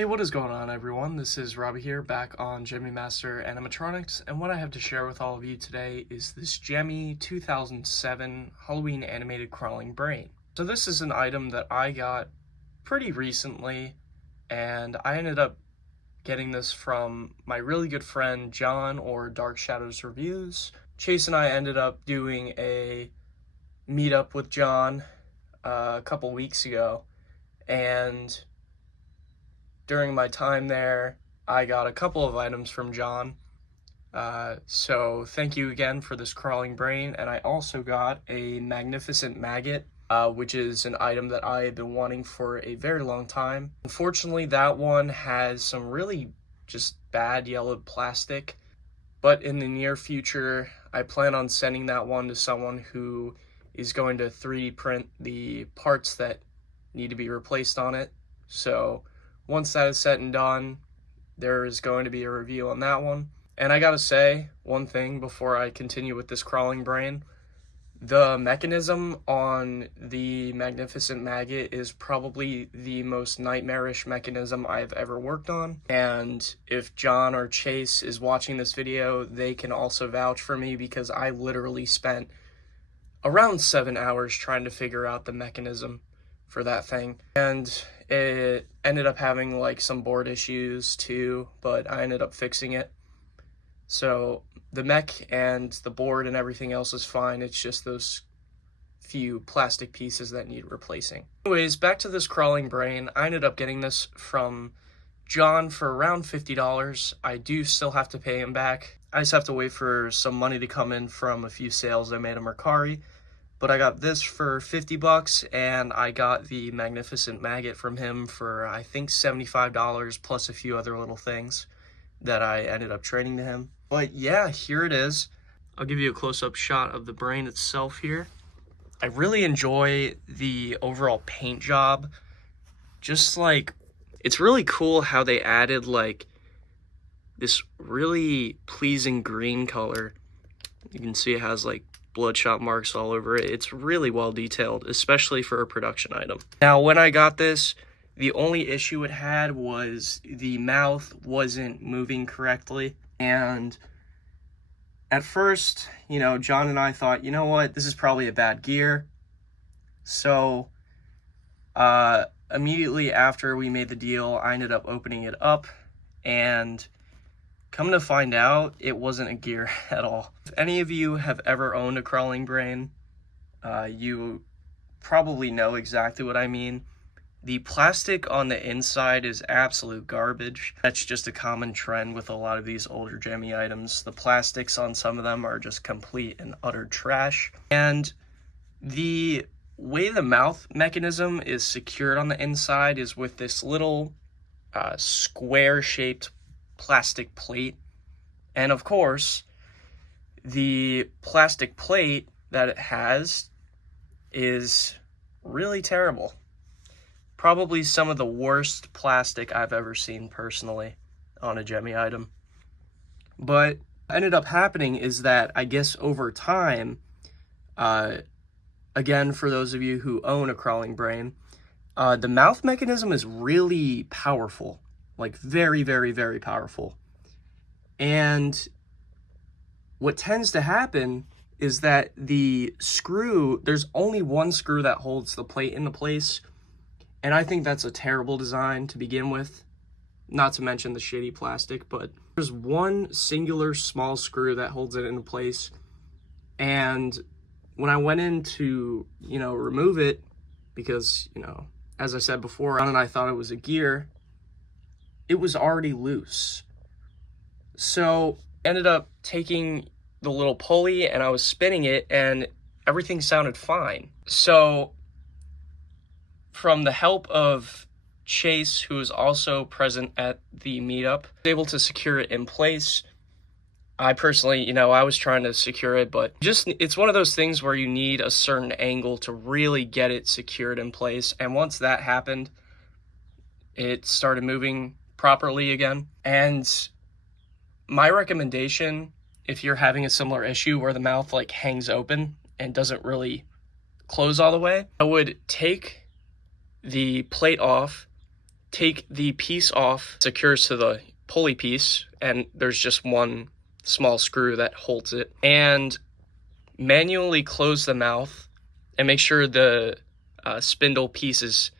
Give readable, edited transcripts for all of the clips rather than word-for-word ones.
Hey, what is going on, everyone? This is Robbie here, back on Gemmy Master Animatronics, and what I have to share with all of you today is this Gemmy 2007 Halloween animated crawling brain. So this is an item that I got pretty recently, and I ended up getting this from my really good friend John, or Dark Shadows Reviews. Chase and I ended up doing a meetup with John a couple weeks ago, and during my time there, I got a couple of items from John. So thank you again for this crawling brain. And I also got a magnificent maggot, which is an item that I have been wanting for a very long time. Unfortunately, that one has some really just bad yellowed plastic. But in the near future, I plan on sending that one to someone who is going to 3D print the parts that need to be replaced on it. So once that is said and done, there is going to be a review on that one. And I gotta say one thing before I continue with this crawling brain. The mechanism on the Magnificent Maggot is probably the most nightmarish mechanism I've ever worked on. And if John or Chase is watching this video, they can also vouch for me, because I literally spent around 7 hours trying to figure out the mechanism for that thing. And it ended up having like some board issues too, but I ended up fixing it. So the mech and the board and everything else is fine. It's just those few plastic pieces that need replacing. Anyways, back to this crawling brain. I ended up getting this from John for around $50. I do still have to pay him back. I just have to wait for some money to come in from a few sales I made on Mercari. But I got this for $50, and I got the Magnificent Maggot from him for, I think, $75, plus a few other little things that I ended up trading to him. But yeah, here it is. I'll give you a close-up shot of the brain itself here. I really enjoy the overall paint job. Just like, it's really cool how they added like this really pleasing green color. You can see it has like bloodshot marks all over it. It's really well detailed, especially for a production item. Now, when I got this, the only issue it had was the mouth wasn't moving correctly. And at first, John and I thought, you know what, this is probably a bad gear. So immediately after we made the deal, I ended up opening it up, and come to find out, it wasn't a gear at all. If any of you have ever owned a crawling brain, you probably know exactly what I mean. The plastic on the inside is absolute garbage. That's just a common trend with a lot of these older Gemmy items. The plastics on some of them are just complete and utter trash. And the way the mouth mechanism is secured on the inside is with this little square-shaped plastic plate. And of course, the plastic plate that it has is really terrible. Probably some of the worst plastic I've ever seen personally on a Gemmy item. But what ended up happening is that, I guess over time, again, for those of you who own a crawling brain, the mouth mechanism is really powerful. Like very, very, very powerful. And what tends to happen is that the screw, there's only one screw that holds the plate into place. And I think that's a terrible design to begin with. Not to mention the shitty plastic, but there's one singular small screw that holds it into place. And when I went in to, remove it, because, as I said before, Ron and I thought it was a gear, it was already loose. So ended up taking the little pulley and I was spinning it, and everything sounded fine. So from the help of Chase, who was also present at the meetup, I was able to secure it in place. I personally, I was trying to secure it, but it's one of those things where you need a certain angle to really get it secured in place. And once that happened, it started moving properly again. And my recommendation, if you're having a similar issue where the mouth like hangs open and doesn't really close all the way, I would take the plate off, take the piece off, secures to the pulley piece, and there's just one small screw that holds it, and manually close the mouth and make sure the spindle piece is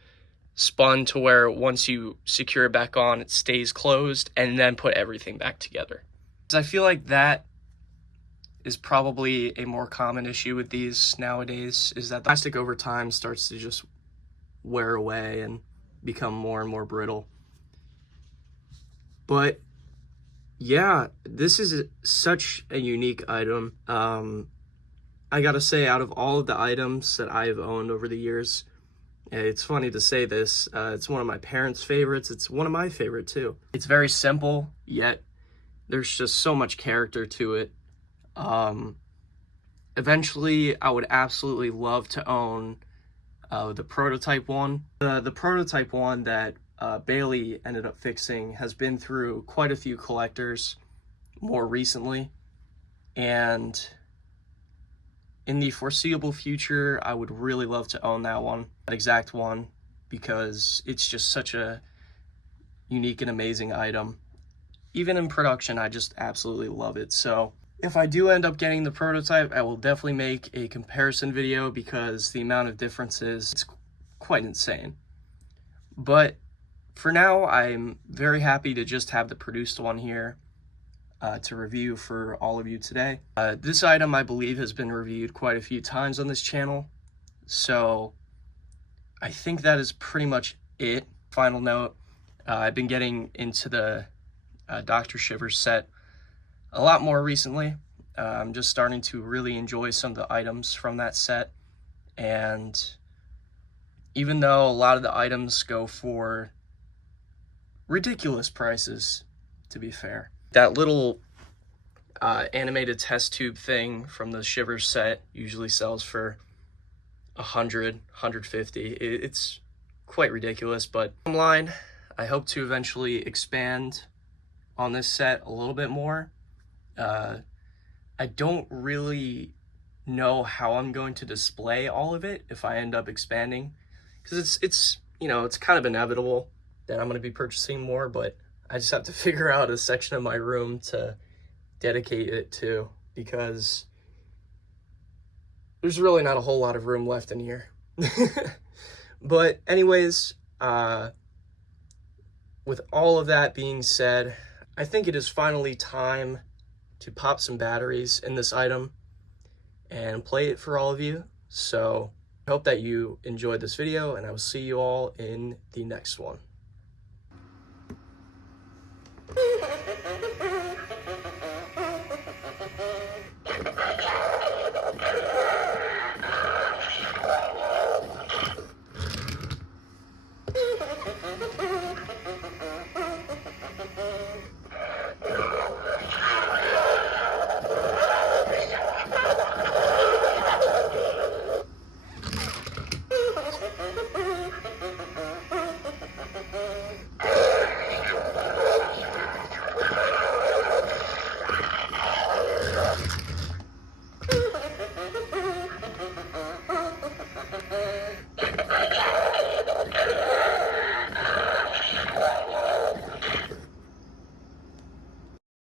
spun to where once you secure it back on, it stays closed, and then put everything back together. So I feel like that is probably a more common issue with these nowadays, is that the plastic over time starts to just wear away and become more and more brittle. But yeah, this is such a unique item. I gotta say, out of all of the items that I've owned over the years, it's funny to say this, it's one of my parents' favorites. It's one of my favorite too. It's very simple, yet there's just so much character to it. Eventually, I would absolutely love to own the prototype one. The prototype one that Bailey ended up fixing has been through quite a few collectors more recently, and in the foreseeable future, I would really love to own that one, that exact one, because it's just such a unique and amazing item. Even in production, I just absolutely love it. So if I do end up getting the prototype, I will definitely make a comparison video, because the amount of differences, it's quite insane. But for now, I'm very happy to just have the produced one here to review for all of you today. This item, I believe, has been reviewed quite a few times on this channel, so I think that is pretty much it. Final note, I've been getting into the Dr. Shivers set a lot more recently. I'm just starting to really enjoy some of the items from that set, and even though a lot of the items go for ridiculous prices, to be fair, that little animated test tube thing from the Shivers set usually sells for $100, $150. It's quite ridiculous, but bottom line, I hope to eventually expand on this set a little bit more. I don't really know how I'm going to display all of it if I end up expanding, because it's you know, it's kind of inevitable that I'm going to be purchasing more, but I just have to figure out a section of my room to dedicate it to, because there's really not a whole lot of room left in here. But anyways, with all of that being said, I think it is finally time to pop some batteries in this item and play it for all of you. So I hope that you enjoyed this video, and I will see you all in the next one.